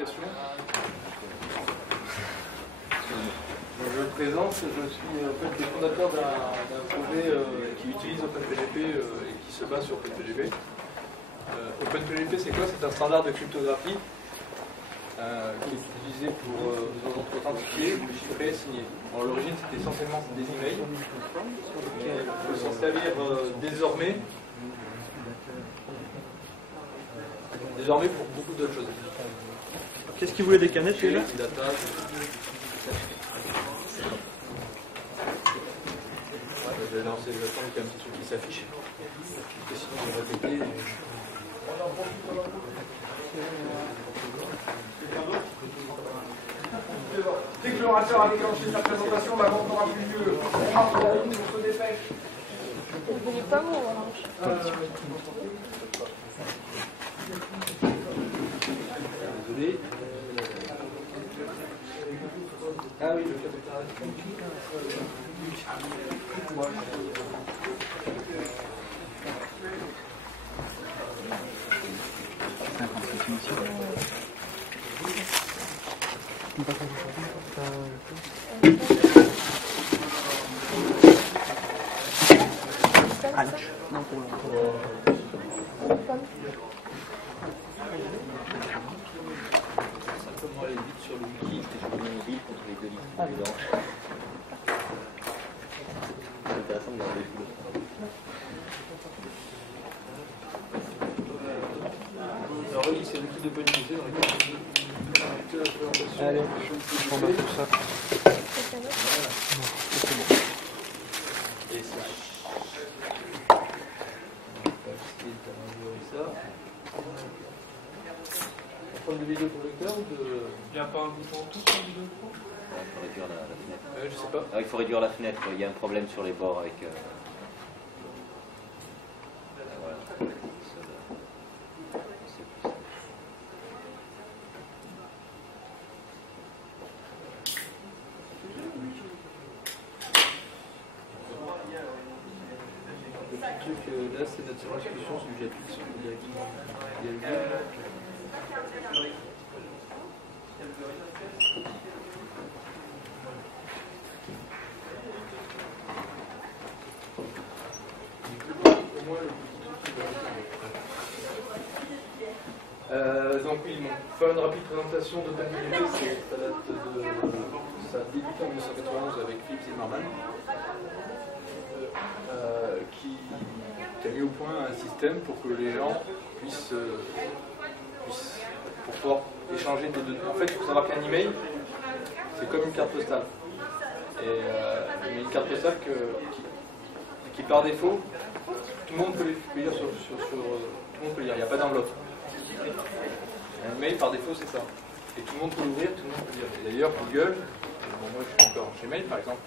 présentation. Je me présente, je suis en fait le fondateur d'un projet qui utilise OpenPGP et qui se base sur OpenPGP. OpenPGP, c'est quoi? C'est un standard de cryptographie qui est utilisé pour authentifier, chiffrer et signer. À l'origine, c'était essentiellement des emails. On peut s'en servir désormais pour beaucoup d'autres choses. Qu'est-ce qu'il voulait des canettes, celui-là? Je vais lancer, j'attends qu'il y ait un petit truc qui s'affiche. Et sinon, je vais répéter. Dès que l'orateur a déclenché sa présentation, la vente n'aura plus lieu. On se dépêche. Vous ne voulez pas mon orange? Désolé. Ah oui, le cas de Non, pour simplement aller vite sur le wiki. Je mets mon mobile contre les deux livres dedans. C'est intéressant de garder tout. Alors oui, c'est l'outil de bonité dans lequel allez, on va faire ça. Et ça. On prend de vidéoprojecteur ou de... Il n'y a pas un bouton tout sur le vidéo? Il faut réduire la fenêtre. Je sais pas. Il faut réduire la fenêtre. Il y a un problème sur les bords avec. Voilà. Le petit truc là, c'est notre discussion, celui que j'appuie sur directement. Il y a le lien. Donc oui, faire une rapide présentation d'OpenPGP, ça a débuté en 1991 avec Philippe Zimmermann, qui a mis au point un système pour que les gens puissent pour pouvoir échanger des données. En fait, il faut savoir qu'un email, c'est comme une carte postale. Mais une carte postale qui par défaut, tout le monde peut lire tout le monde peut lire, il n'y a pas d'enveloppe. Un mail par défaut c'est ça. Et tout le monde peut l'ouvrir, tout le monde peut lire. Et d'ailleurs Google, bon, moi je suis encore chez Mail par exemple,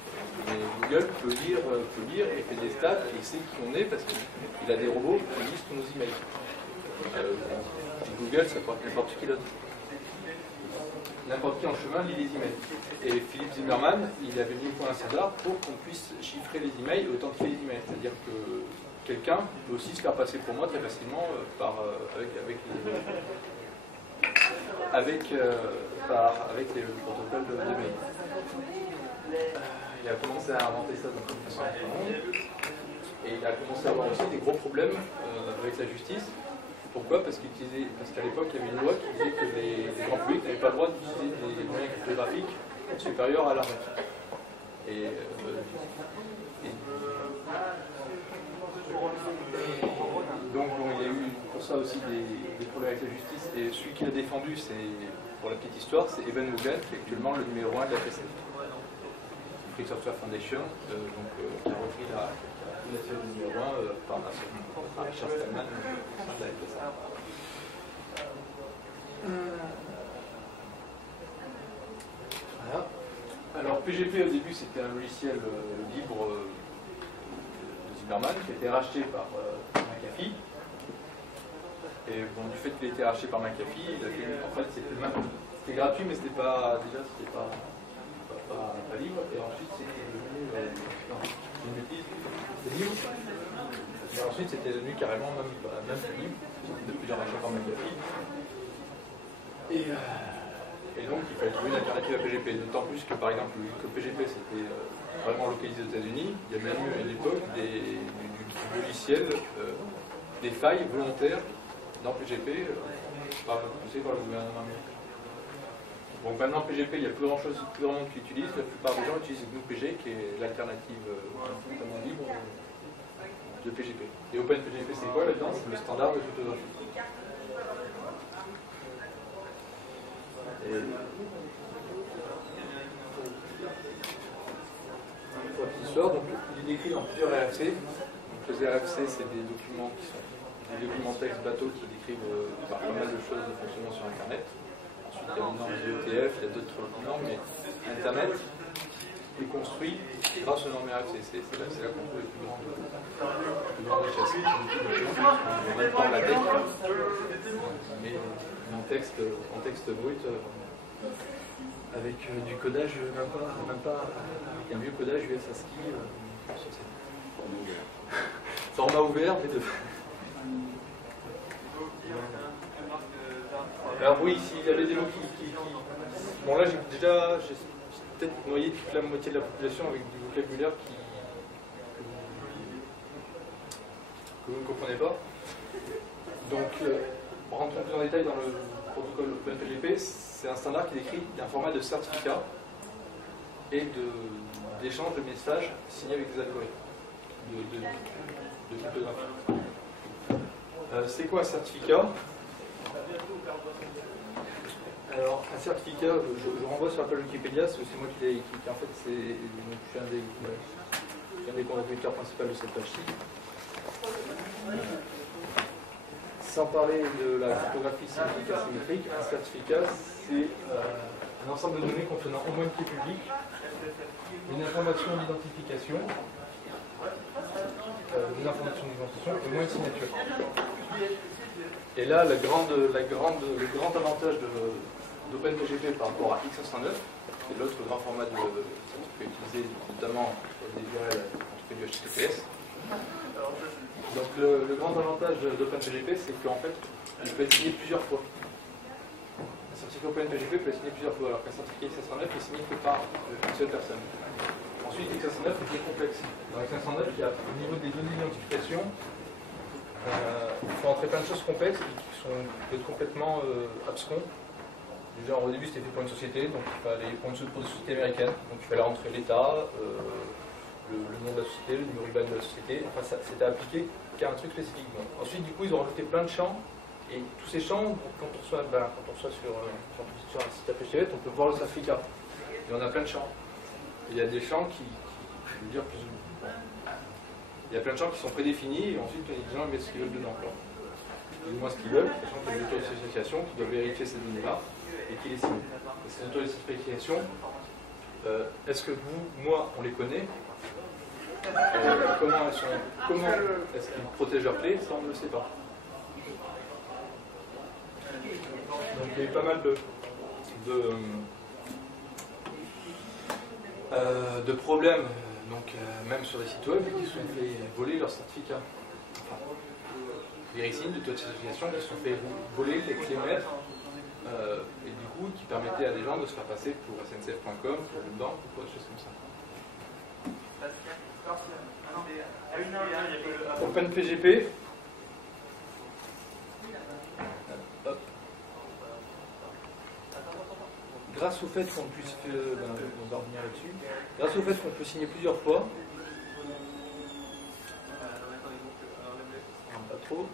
mais Google peut lire et fait des stats et il sait qui on est parce qu'il a des robots qui lisent tous nos emails. Google ça peut être n'importe qui d'autre. N'importe qui en chemin lit les emails. Et Philippe Zimmermann, il avait mis au point un standard pour qu'on puisse chiffrer les emails et authentifier les emails. C'est-à-dire que quelqu'un peut aussi se faire passer pour moi très facilement avec les protocoles de mail. Il a commencé à inventer ça dans une façon et il a commencé à avoir aussi des gros problèmes avec la justice. Pourquoi? Parce qu'à l'époque il y avait une loi qui disait que les grands publics n'avaient pas le droit d'utiliser des moyens cryptographiques supérieurs à l'argent. Donc bon, il y a eu pour ça aussi des problèmes avec la justice. Et celui qui l'a défendu, c'est, pour la petite histoire, c'est Eben Mugan, qui est actuellement le numéro 1 de la FSF. Free Software Foundation, qui a repris la numéro 1 par Richard Stallman, au sein de la FSF. Voilà. Alors PGP au début c'était un logiciel libre de Zimmermann qui a été racheté par McAfee. Et bon, du fait qu'il a été racheté par McAfee, en fait c'était gratuit mais c'était pas libre. Et ensuite c'était devenu une bêtise, c'était libre. Et ensuite c'était devenu carrément même plus libre, de plusieurs rachats par McAfee. Et Et donc il fallait trouver une alternative à PGP. D'autant plus que par exemple que PGP c'était vraiment localisé aux États-Unis. Il y a même eu à l'époque du logiciel, des failles volontaires dans PGP poussées par le gouvernement américain. Donc maintenant PGP, il n'y a plus grand monde qui utilise. La plupart des gens utilisent GNU-PG qui est l'alternative totalement libre de PGP. Et OpenPGP c'est quoi là-dedans? C'est le standard de cryptographie. Pour la petite histoire, donc, il est décrit dans plusieurs RFC. Donc, les RFC, c'est des documents qui sont des documents texte bateau qui décrivent pas mal de choses de fonctionnement sur Internet. Ensuite, il y a une norme IETF, il y a d'autres normes, mais Internet est construit grâce aux normes RFC. C'est là qu'on trouve les plus grandes richesses. En même temps, la tech, mais en texte brut. Avec du codage, même pas avec un vieux codage US ASCII. Format ouvert, mais de. Alors oui, s'il y avait des mots qui... Bon là j'ai peut-être noyé toute la moitié de la population avec du vocabulaire que vous ne comprenez pas. Donc, rentrons plus en détail dans le protocole OpenPGP. C'est un standard qui décrit un format de certificat et d'échange de messages signés avec des algorithmes de cryptographie. C'est quoi un certificat? Alors, un certificat, je renvoie sur la page Wikipédia, parce que c'est moi qui l'ai écrit. En fait, je suis un des contributeurs principaux de cette page-ci. Sans parler de la cryptographie symétrique et asymétrique, un certificat, c'est un ensemble de données contenant au moins une clé publique, une information d'identification, et au moins une signature. Et là, le grand avantage d'OpenPGP par rapport à X509, qui est l'autre grand format de certificat utilisé notamment pour des URL quand on fait du HTTPS. Donc le grand avantage d'OpenPGP, c'est qu'en fait, il peut être signé plusieurs fois. Un certificat OpenPGP peut être signé plusieurs fois, alors qu'un certificat X509 est signé que par une seule personne. Ensuite, X509 est plus complexe. Dans X509, il y a au niveau des données d'identification, il faut entrer plein de choses complexes qui peuvent être complètement abscons. Déjà, au début, c'était fait pour une société, donc il fallait pour des sociétés américaines. Donc il fallait rentrer l'État, le nom de la société, le numéro IBAN de la société. Enfin, c'était appliqué qu'à un truc spécifique. Bon. Ensuite, du coup, ils ont rajouté plein de champs. Et tous ces champs, quand on reçoit sur un site APGP, on peut voir le certificat. Et on a plein de champs. Et il y a des champs qui je veux dire, plus ou moins. Il y a plein de champs qui sont prédéfinis, et ensuite les gens mettent ce qu'ils veulent dedans. Plus ou moins ce qu'ils veulent, sachant qu'il y a des auto-certifications qui doivent vérifier ces données-là et qui les signent. Et ces auto-certifications, est-ce que moi, on les connaît? Comment est-ce qu'ils protègent leurs clés? Ça, on ne le sait pas. Donc il y a eu pas mal de problèmes, donc, même sur les sites web, qui se sont fait voler leurs certificats. Enfin, des signes d'auto-certification qui se sont fait voler les clés maîtres, et du coup qui permettaient à des gens de se faire passer pour SNCF.com, pour une banque, ou pour des choses comme ça. OpenPGP. Grâce au fait qu'on puisse, on va revenir là-dessus, grâce au fait qu'on peut signer plusieurs fois, pas trop,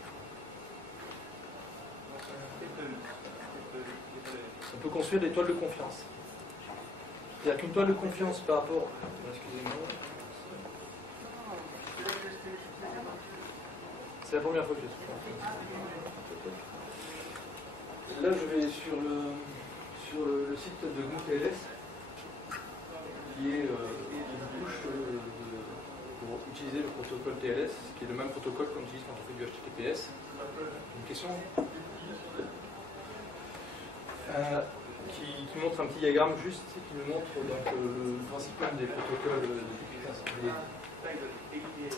on peut construire des toiles de confiance. C'est-à-dire qu'une toile de confiance par rapport, excusez-moi, c'est la première fois que je suis. Là, je vais sur le site de GNU-TLS, qui est une bouche pour utiliser le protocole TLS, qui est le même protocole qu'on utilise quand on fait du HTTPS. Une question qui montre un petit diagramme juste, qui nous montre donc, le principe même des protocoles des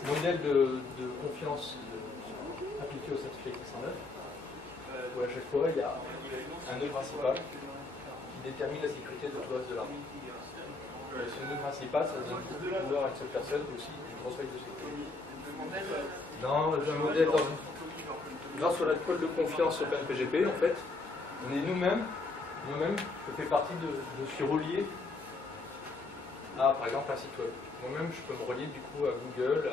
modèles de confiance appliqués au certificat X509, où à chaque fois il y a un nœud principal qui détermine la sécurité de tout le reste de l'arme. C'est une principale, ça donne beaucoup de pouvoir à cette personne, mais aussi une grosse règle de sécurité. Non, j'ai un modèle grâce à la toile de confiance OpenPGP, en fait, on est nous-mêmes, je fais partie je suis relié à, par exemple, un site web. Moi-même, je peux me relier du coup à Google,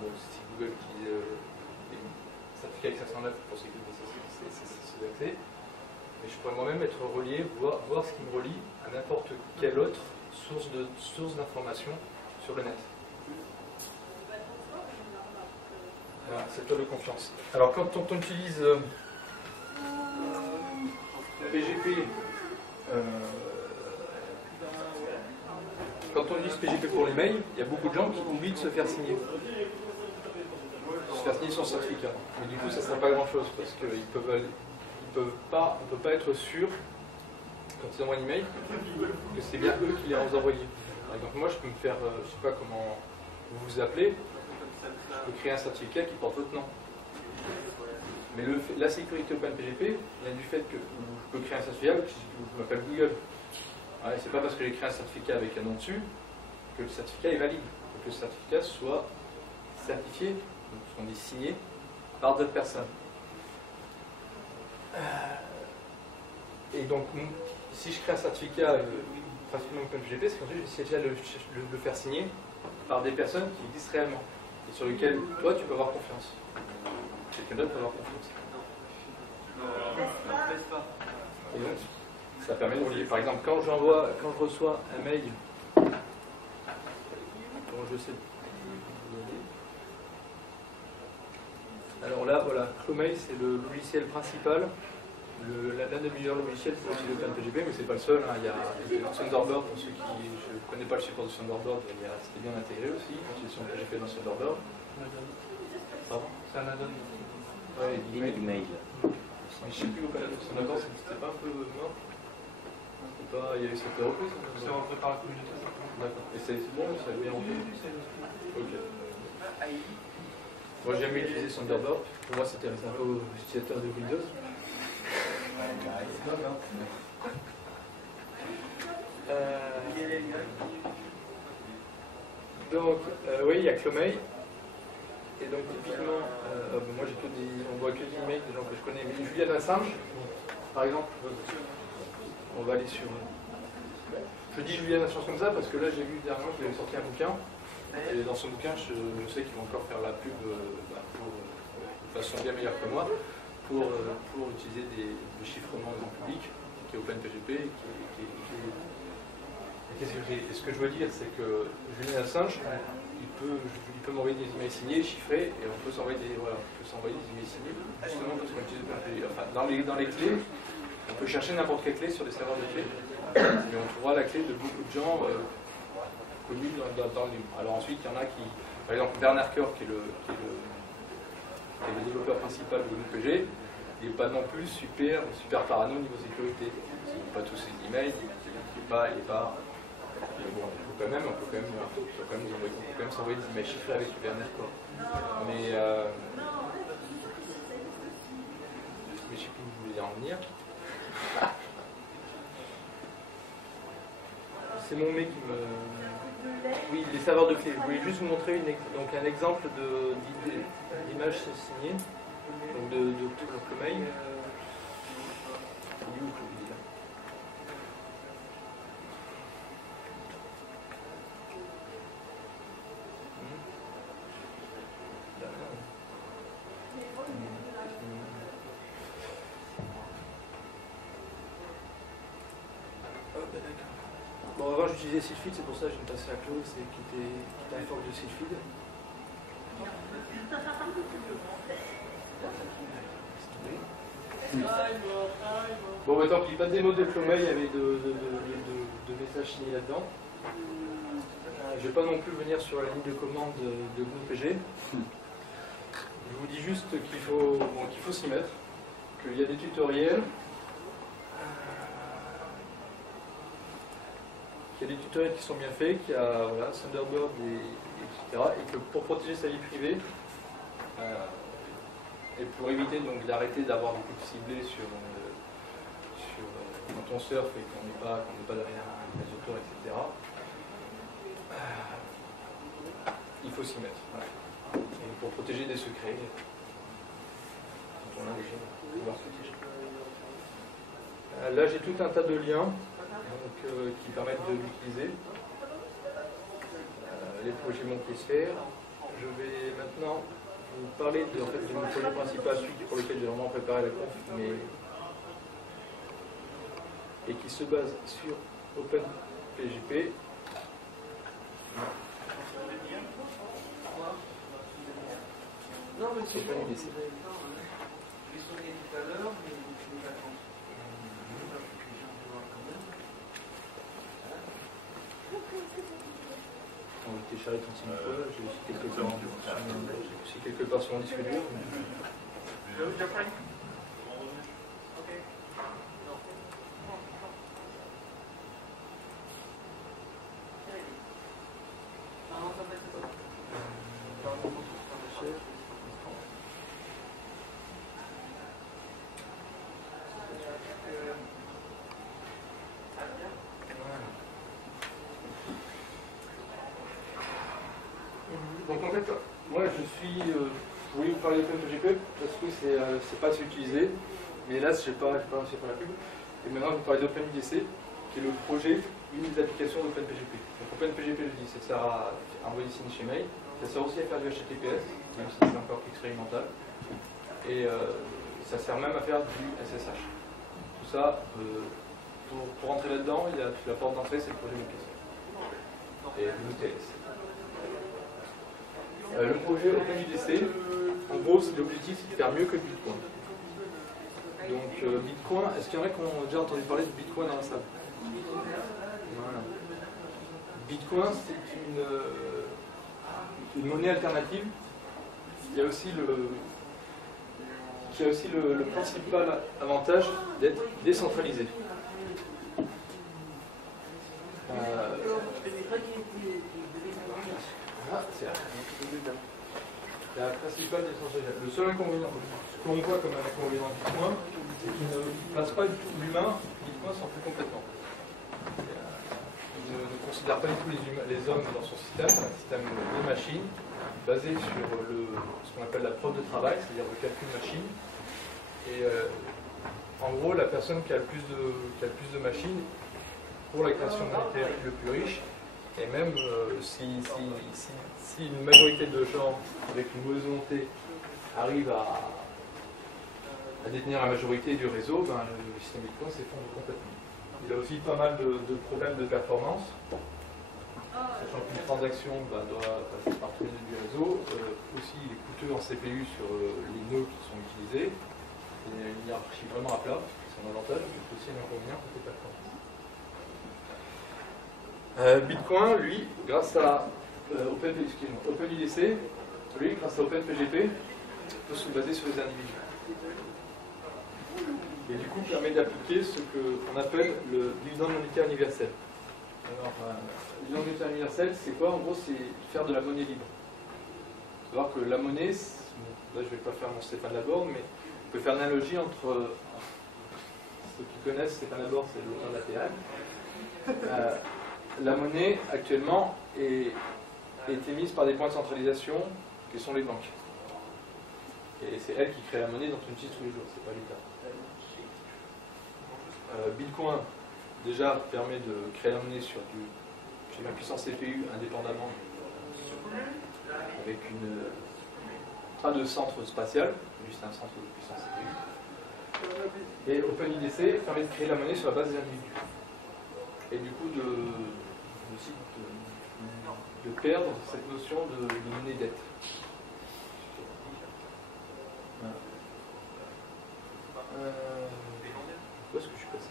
bon, c'est Google qui des certificats avec 509 pour sécuriter ses accès, mais je pourrais moi-même être relié, voir ce qui me relie à n'importe quelle autre source d'information sur le net. Voilà, cette toile de confiance. Alors quand on utilise PGP, quand on utilise PGP pour les mails, il y a beaucoup de gens qui oublient de se faire signer. Se faire signer son certificat. Mais du coup, ça ne sert pas à grand chose parce qu'on ne peut pas être sûr, quand ils envoient un email, que c'est bien eux qui les ont envoyés. Par exemple, moi, je peux me faire, je ne sais pas comment vous vous appelez, je peux créer un certificat qui porte votre nom. Mais la sécurité OpenPGP vient du fait que je peux créer un certificat où je m'appelle Google. Ouais, c'est pas parce que j'ai créé un certificat avec un nom dessus que le certificat est valide. Il faut que le certificat soit certifié, donc ce qu'on dit signé, par d'autres personnes. Et donc, si je crée un certificat principalement OpenPGP, c'est qu'ensuite j'essaie déjà de le faire signer par des personnes qui existent réellement et sur lesquelles toi tu peux avoir confiance. Quelqu'un d'autre peut avoir confiance. Et donc, ça permet de relier. Par exemple, quand je reçois un mail, dont je sais. Alors là, voilà, Clomail, c'est le logiciel principal. L'un des meilleurs logiciels pour utiliser OpenPGP, mais c'est pas le seul. Hein. Il y a Thunderbird, pour ceux qui ne connaissent pas le support de Thunderbird, c'était bien intégré aussi, l'utilisation de PGP dans Thunderbird. Pardon ? C'est un add-on. Ouais, Ligne d'email. Mais je sais plus, Thunderbird, c'était pas un peu mort ? Il y a eu cette reprise. C'est rentré par la communauté. D'accord. Et c'est bon, ça a bien repris. Ok. Moi, j'ai jamais utilisé Thunderbird. Pour moi, c'était un peu utilisateur de Windows. Donc, oui, il y a Clomail. Et donc, typiquement, moi, on voit que des emails des gens que je connais. Mais Julian Assange, par exemple, on va aller sur. Je dis Julian Assange comme ça parce que là, j'ai vu dernièrement qu'il avait sorti un bouquin. Et dans son bouquin, je sais qu'il va encore faire la pub de façon bien meilleure que moi pour utiliser des chiffrements grand public qui est OpenPGP. Et ce que je veux dire, c'est que Julian Assange, il peut m'envoyer des emails signés, chiffrés, et on peut s'envoyer des emails signés, justement parce qu'on utilise OpenPGP. Enfin, dans les clés, on peut chercher n'importe quelle clé sur les serveurs de clés, mais on trouvera la clé de beaucoup de gens connus dans le livre. Alors ensuite, il y en a qui, par exemple, Bernard Kerr, qui est le développeur principal de GnuPG, il n'est pas non plus super parano au niveau sécurité. Il n'a pas tous ses emails, il n'est pas. Mais bon, on peut quand même s'envoyer des emails chiffrés avec Bernard Kerr. Mais je ne sais plus où vous voulez en venir. C'est mon mec qui me. Oui, les serveurs de clés. Je voulais juste vous montrer un exemple d'image signée, donc de Clomail. Bon, avant j'utilisais Sylphid, c'est pour ça que j'ai passé à Clos, qui était un fork de Sylphid. Bon, tant qu'il n'y a pas de démo de Clomail, il y avait de messages signés là-dedans. Je ne vais pas non plus venir sur la ligne de commande de GnuPG. Je vous dis juste qu'il faut s'y mettre, qu'il y a des tutoriels. Il y a des tutoriels qui sont bien faits, qu'il y a Thunderbird, etc. Et que pour protéger sa vie privée, et pour éviter donc d'arrêter d'avoir des coups ciblés sur quand on surfe et qu'on n'est pas derrière un réseauteur, etc., il faut s'y mettre. Voilà. Et pour protéger des secrets, quand on a déjà pouvoir protéger. Là, j'ai tout un tas de liens donc, qui permettent de l'utiliser. Les projets Montpellier. Je vais maintenant vous parler de mon projet principal, celui pour lequel j'ai vraiment préparé la conf, et qui se base sur OpenPGP. Non, mais c'est OpenIDC. je l'ai sonné tout à l'heure, mais je n'ai pas compris. On va télécharger 35 fois, j'ai aussi quelques parts sur mon disque dur. Donc en fait, moi je voulais vous parler d'OpenPGP parce que c'est pas assez utilisé, mais là j'ai pas réussi à faire la pub. Et maintenant je vais vous parler d'OpenIDC, qui est le projet, une des applications d'OpenPGP. Donc OpenPGP, je dis, ça sert à envoyer des signes chez mail, ça sert aussi à faire du HTTPS, même si c'est encore expérimental, et ça sert même à faire du SSH. Tout ça, pour rentrer là-dedans, il y a la porte d'entrée, c'est le projet Montpellier. Et l'UTLS. Le projet OpenIDC, en gros, l'objectif c'est de faire mieux que Bitcoin. Donc Bitcoin, est-ce qu'il y en a qui ont déjà entendu parler de Bitcoin dans la salle? Voilà. Bitcoin, c'est une monnaie alternative qui a aussi le principal avantage d'être décentralisé. La principale décentralisation. Le seul inconvénient, ce qu'on voit comme un inconvénient de Bitcoin, c'est qu'il ne place pas du tout l'humain, Bitcoin s'en fout complètement. Il ne considère pas du tout les hommes dans son système, c'est un système de machines, basé sur ce qu'on appelle la preuve de travail, c'est-à-dire le calcul machine. Et en gros, la personne qui a le plus de machines, pour la création monétaire le plus riche, et même si une majorité de gens avec une mauvaise volonté arrivent à détenir la majorité du réseau, ben, le système Bitcoin s'effondre complètement. Il a aussi pas mal de problèmes de performance, sachant qu'une transaction doit passer par tous les nœuds du réseau. Aussi, il est coûteux en CPU sur les nœuds qui sont utilisés. Il y a une hiérarchie vraiment à plat, c'est un avantage, mais c'est aussi un inconvénient côté performance. Bitcoin, lui, grâce à OpenIDC, lui, grâce à OpenPGP, peut se baser sur les individus. Et du coup, permet d'appliquer ce qu'on appelle le dividende monétaire universel. Alors, le dividende monétaire universel, c'est quoi? En gros, c'est faire de la monnaie libre. Il faut savoir que la monnaie, là je ne vais pas faire mon Stéphane Laborde, mais on peut faire une analogie entre ceux qui connaissent Stéphane Laborde, c'est l'auteur de l'APL. La monnaie, actuellement, est émise par des points de centralisation qui sont les banques. Et c'est elles qui créent la monnaie dont on utilise tous les jours, c'est pas l'État. Bitcoin, déjà, permet de créer la monnaie sur la puissance CPU indépendamment, avec pas de centre spatial, juste un centre de puissance CPU. Et OpenIDC permet de créer la monnaie sur la base des individus. Et du coup, de perdre cette notion de monnaie dette. Voilà. Où est-ce que je suis passé?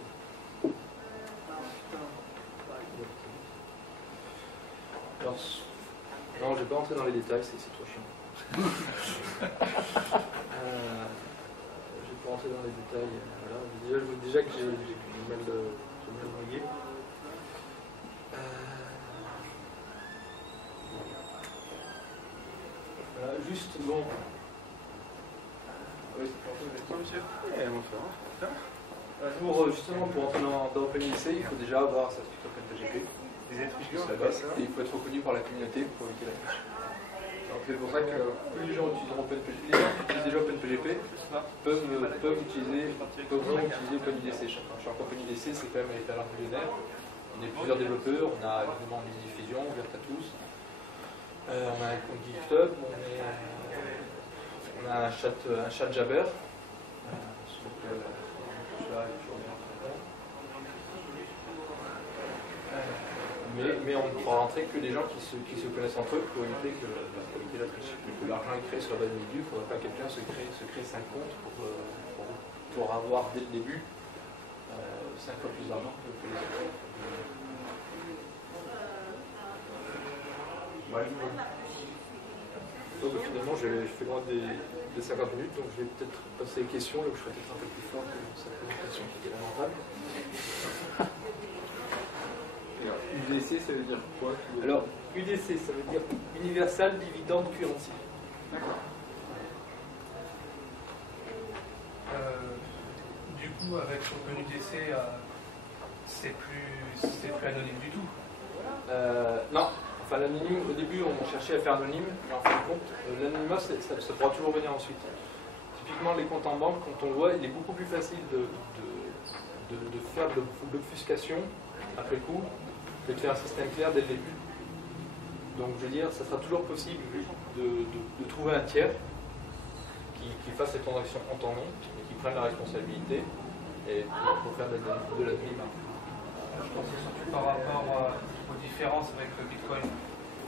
Alors, non, je ne vais pas rentrer dans les détails, c'est trop chiant. Je ne vais pas rentrer dans les détails. Voilà. Déjà que j'ai mal noyé. Voilà, juste, bon. Oui, c'est pour toi, monsieur. Bonsoir. Justement, pour entrer dans OpenIDC, il faut déjà avoir un certificat OpenPGP. Et il faut être reconnu par la communauté pour éviter la triche. Donc c'est pour ça que plus les gens utiliseront OpenPGP, les gens qui utilisent déjà OpenPGP peuvent utiliser OpenIDC. Quand je suis en OpenIDC, c'est quand même un étalon millionnaire. On est plusieurs développeurs, on a évidemment une diffusion ouverte à tous. On a un compte GitHub, on a un chat Jabber. Sur lequel mais on ne pourra rentrer que des gens qui se connaissent entre eux pour éviter la triche. Que l'argent est créé sur la base individu, il ne faudrait pas que quelqu'un se crée 5 comptes pour avoir dès le début 5 fois plus d'argent que les autres. Ouais. Donc finalement, je fais loin des 50 minutes, donc je vais peut-être passer les questions, là où je serai peut-être un peu plus fort que cette présentation qui était lamentable. UDC, ça veut dire quoi? Alors, UDC, ça veut dire Universal Dividend Currency. D'accord. Du coup, avec OpenUDC, c'est plus anonyme du tout. Non. Enfin, l'anonyme, au début, on cherchait à faire anonyme, mais en fin de compte, l'anonymat, ça pourra toujours venir ensuite. Typiquement, les comptes en banque, quand on voit, il est beaucoup plus facile de faire de l'obfuscation après coup que de faire un système clair dès le début. Donc, je veux dire, ça sera toujours possible de trouver un tiers qui fasse les transactions en temps long et qui prenne la responsabilité et pour faire de l'anonymat. Je pensais surtout par rapport aux différences avec le Bitcoin.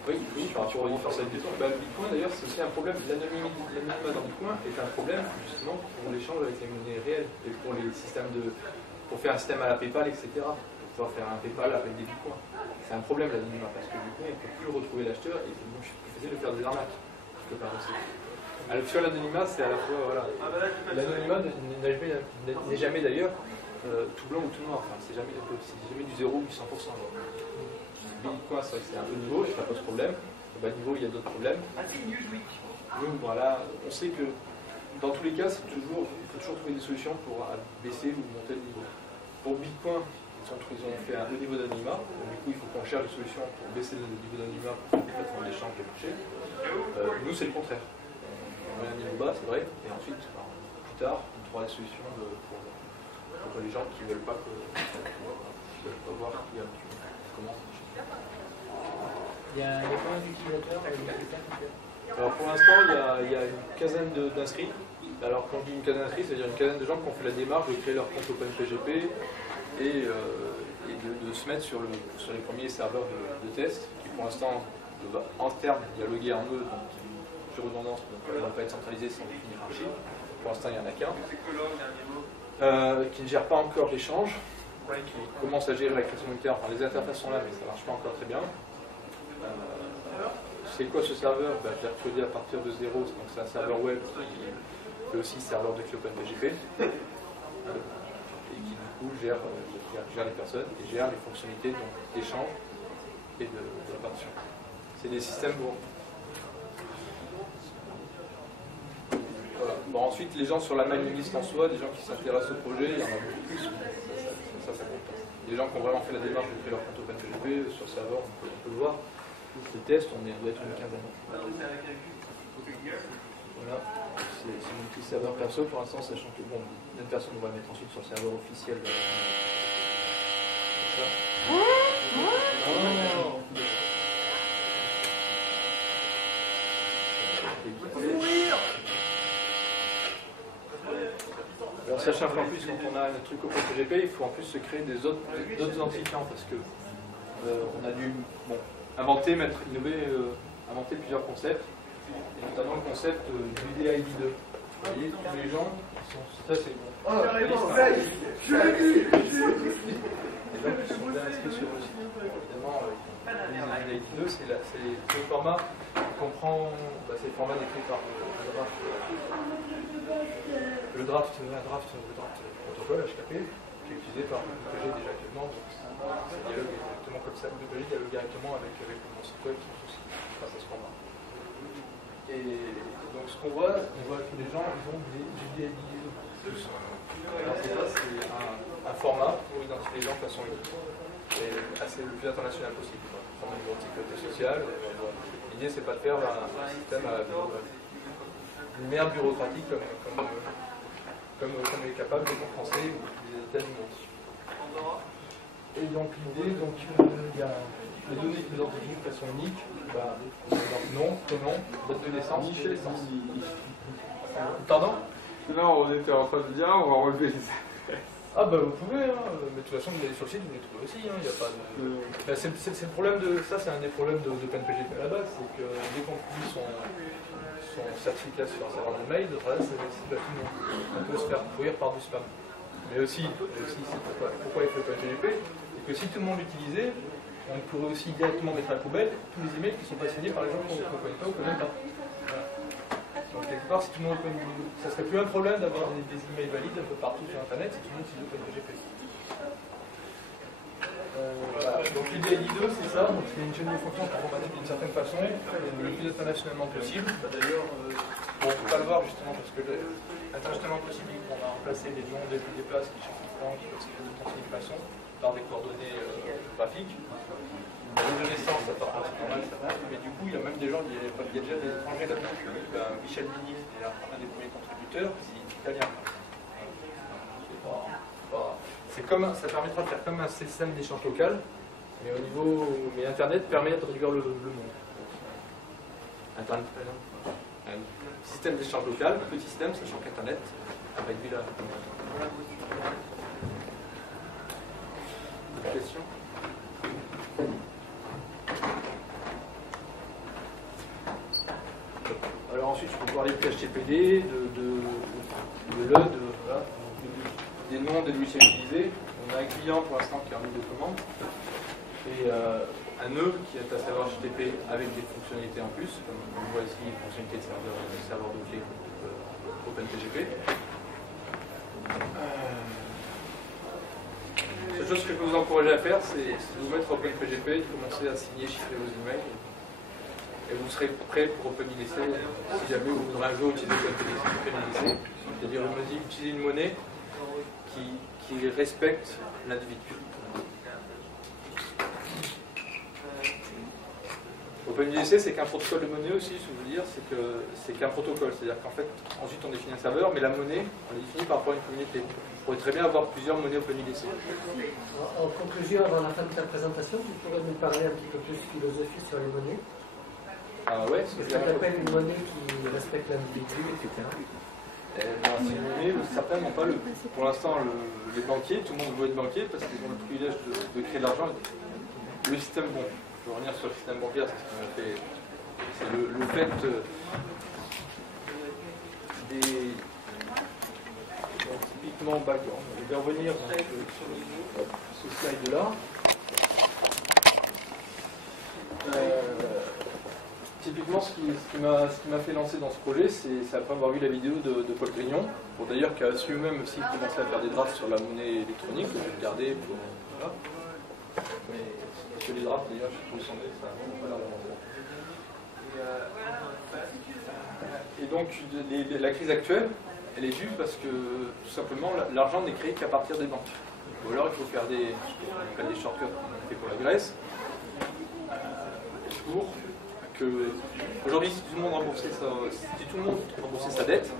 Oui, par rapport aux différences avec Bitcoin. Le Bitcoin, d'ailleurs, c'est aussi un problème. L'anonymat dans Bitcoin est un problème, justement, pour l'échange avec les monnaies réelles et pour les systèmes pour faire un système à la PayPal, etc. Pour pouvoir faire un PayPal avec des Bitcoins. C'est un problème, l'anonymat, parce que du coup, on ne peut plus retrouver l'acheteur et c'est donc plus facile de faire des arnaques. Alors, sur l'anonymat, c'est à la fois, voilà. L'anonymat n'est jamais d'ailleurs tout blanc ou tout noir. Enfin, c'est jamais du 0 ou du 100%. Bitcoin, c'est vrai que c'est un haut niveau et ça pose problème. Au bas niveau, il y a d'autres problèmes. Nous, voilà, on sait que dans tous les cas, il faut toujours trouver des solutions pour baisser ou monter le niveau. Pour Bitcoin, ils ont fait un haut niveau d'anonymat. Du coup, il faut qu'on cherche des solutions pour baisser le niveau d'anonymat pour faire des plateformes d'échange de marché. Nous, c'est le contraire. On met un niveau bas, c'est vrai, et ensuite, plus tard, on trouvera des solutions pour les gens qui ne veulent pas voir qu'il y a comment. Il y a combien d'utilisateurs avec le système? Alors pour l'instant, il y a une quinzaine d'inscrits. Alors quand je dis une quinzaine d'inscrits, c'est-à-dire une quinzaine de gens qui ont fait la démarche de créer leur compte OpenPGP et de se mettre sur les premiers serveurs de test, qui pour l'instant, en termes, il y a logué en eux, donc sur redondance, donc ils ne vont pas être centralisés sans aucune hiérarchie. Pour l'instant, il n'y en a qu'un. Qui ne gère pas encore l'échange, qui commence à gérer la création unitaire. Enfin, les interfaces sont là, mais ça ne marche pas encore très bien. C'est quoi ce serveur? Je l'ai recodé à partir de 0, donc c'est un serveur web qui fait aussi serveur de clé OpenPGP et qui du coup gère les personnes et gère les fonctionnalités d'échange et de répartition. C'est des systèmes lourds. Bon, ensuite, les gens sur la mailing list en soi, des gens qui s'intéressent au projet, il y en a beaucoup plus. Ça compte pas. Les gens qui ont vraiment fait la démarche de créer leur compte OpenPGP sur le serveur, on peut le voir. Les tests, on doit être une quinzaine. Voilà, c'est mon petit serveur perso pour l'instant, sachant que bon, une personne on va mettre ensuite sur le serveur officiel. Ça. Alors sachant qu'en plus quand on a un truc OpenPGP, il faut en plus se créer d'autres identifiants parce que on a dû inventer plusieurs concepts, et notamment le concept du DID2. Vous voyez, tous les gens ça c'est bon. Les gens qui sont bien inscrits sur le site. Évidemment, DID2, c'est le format qui comprend, c'est le format décrit par le draft protocole HTTP, qui est utilisé par WPG déjà actuellement. C'est dialogue exactement comme ça. WPG dialogue directement avec mon site web sans souci, grâce à ce format. Et donc ce qu'on voit que les gens ils ont du DID2. Alors c'est ça, c'est un format pour identifier les gens de façon unique. Et assez le plus international possible. Prendre un numéro de sécurité sociale. L'idée, c'est pas de faire un système à une merde bureaucratique comme est capable de mon français ou des États-Unis. Et donc l'idée, il y a les données qui nous identifient de façon unique, nom, prénom, date de naissance, Pardon? Là, on était en train de dire, on va relever les... Ah bah vous pouvez, hein, mais de toute façon vous allez sur le site, vous les trouvez aussi, il n'y a pas de... Ben, c'est le problème de ça, c'est un des problèmes d'OpenPGP à la base, c'est que dès qu'on publie son certificat sur un serveur de mail, c'est accessible à tout le monde. On peut se faire pourrir par du spam. Mais aussi c'est pourquoi il faut OpenPGP, c'est que si tout le monde l'utilisait, on pourrait aussi directement mettre à la poubelle tous les emails qui ne sont pas signés par les gens qu'on ne connaît pas ou qu'on n'aime pas. Voilà. Donc quelque part, si tout le monde ça serait plus un problème d'avoir des emails valides un peu partout sur Internet si tout le monde utilise OpenPGP. Voilà. Donc l'idée d'IDE, c'est ça, donc c'est une chaîne de fonctions informatique d'une certaine façon, le plus internationalement possible. D'ailleurs, on ne peut pas le voir justement parce que internationalement possible, on a remplacé les noms des places qui changent de temps, qui peuvent s'écrire de toute façon, par des coordonnées graphiques. La date de naissance, ça part pas normal, ça va, mais du coup, il y a même des gens, il y a déjà des étrangers là-dedans. Michel Mini, c'est un des premiers contributeurs, c'est italien. C'est comme, ça permettra de faire comme un système d'échange local, mais mais Internet permet de réduire le monde. Internet, un système d'échange local, petit système, sachant qu'Internet a réduit la. D'autres questions? Alors ensuite, je peux parler de PHTPD, de l'EUD, voilà, des noms des logiciels utilisés. On a un client pour l'instant qui a remis de commande et un nœud qui est un serveur HTTP avec des fonctionnalités en plus, comme on voit ici, fonctionnalités de serveur d'objets OpenPGP. La chose que je peux vous encourager à faire, c'est de vous mettre OpenPGP, de commencer à signer, chiffrer vos emails. Et vous serez prêt pour OpenIDC si jamais vous voudrez un jour utiliser OpenIDC. C'est-à-dire utiliser une monnaie qui respecte l'individu. OpenIDC, c'est qu'un protocole de monnaie aussi, je veux dire, c'est qu'un protocole. C'est-à-dire qu'en fait, ensuite on définit un serveur, mais la monnaie, on la définit par rapport à une communauté. On pourrait très bien avoir plusieurs monnaies OpenIDC. En conclusion, avant la fin de ta présentation, tu pourrais nous parler un petit peu plus de philosophie sur les monnaies? Ah ouais, ce que tu appelles une monnaie qui respecte l'individu, etc. C'est une monnaie où certains n'ont pas pour l'instant les banquiers, tout le monde veut être banquier parce qu'ils ont le privilège de créer de l'argent. Le système, bon, je vais revenir sur le système bancaire, c'est le fait des. Donc, typiquement, je vais revenir sur ce slide-là. Typiquement, ce qui m'a fait lancer dans ce projet, c'est après avoir vu la vidéo de Paul Grignon, d'ailleurs qui a su eux-mêmes aussi commencer à faire des drafts sur la monnaie électronique, que j'ai regardé pour. Voilà. Mais parce que les drafts, d'ailleurs, je trouve semblé, ça n'a pas l'air d'avancer. Et donc, la crise actuelle, elle est due parce que, tout simplement, l'argent n'est créé qu'à partir des banques. Ou alors, il faut faire des shortcuts, comme on a fait pour la Grèce, pour que aujourd'hui, si tout le monde remboursait sa dette,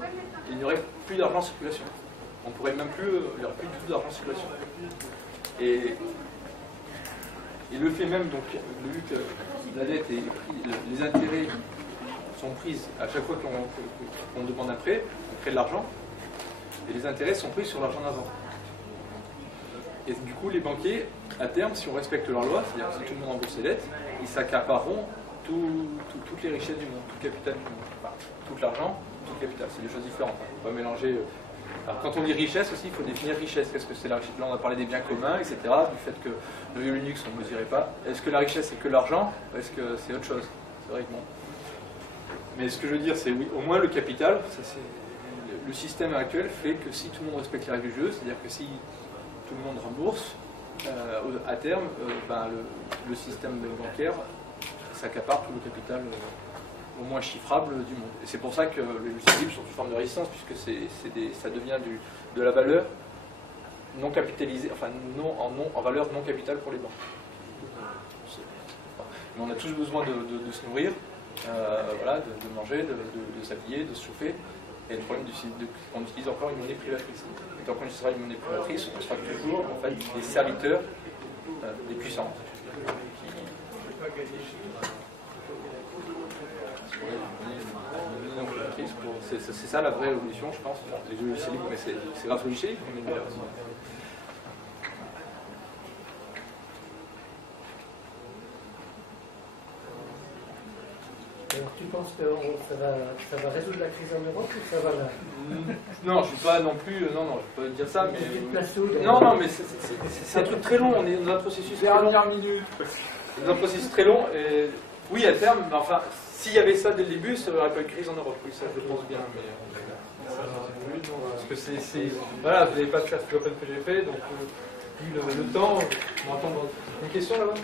il n'y aurait plus d'argent en circulation. On pourrait même plus, il n'y aurait plus du tout d'argent en circulation. Et le fait même, donc, vu que la dette est prise, les intérêts sont pris à chaque fois qu'on demande un prêt, on crée de l'argent, et les intérêts sont pris sur l'argent d'avant. Et du coup, les banquiers, à terme, si on respecte leur loi, c'est-à-dire que si tout le monde rembourse ses dettes, ils s'accapareront toutes les richesses du monde, tout le capital du monde. Enfin, tout l'argent, tout le capital. C'est des choses différentes. On ne peut pas mélanger. Alors, quand on dit richesse aussi, il faut définir richesse. Qu'est-ce que c'est la richesse? Là, on a parlé des biens communs, etc. Du fait que le Linux, on ne mesurait pas. Est-ce que la richesse, c'est que l'argent? Ou est-ce que c'est autre chose? C'est vrai que non. Mais ce que je veux dire, c'est oui, au moins le capital, le système actuel fait que si tout le monde respecte les règles du jeu, c'est-à-dire que si tout le monde rembourse, à terme, le système bancaire s'accapare tout le capital au moins chiffrables du monde. Et c'est pour ça que les logiciels libres sont sous forme de résistance, puisque ça devient de la valeur non capitalisée, enfin en valeur non capitale pour les banques. Mais on a tous besoin de se nourrir, voilà, de manger, de s'habiller, de se chauffer. Et le problème, qu'on utilise encore une monnaie privatrice. Et tant qu'on utilisera une monnaie privatrice, on sera toujours en fait, des serviteurs des puissances. C'est ça la vraie évolution, je pense. Les logiciels libres, mais c'est grâce aux logiciels libres qu'on est meilleur. Alors tu penses que ça va résoudre la crise en Europe ou ça va là? Non, je ne suis pas non plus. Non, je peux dire ça, mais. Non, mais c'est un truc très long. On est dans un processus. Dernière minute. Dans un processus très long. Et oui, à terme, mais enfin, s'il y avait ça dès le début, ça n'aurait pas eu de crise en Europe. Oui, ça, je pense bien. Mais parce que c'est. Voilà, vous n'avez pas de faire ce que j'ai fait, donc vu le temps, on attend. Une question là-bas?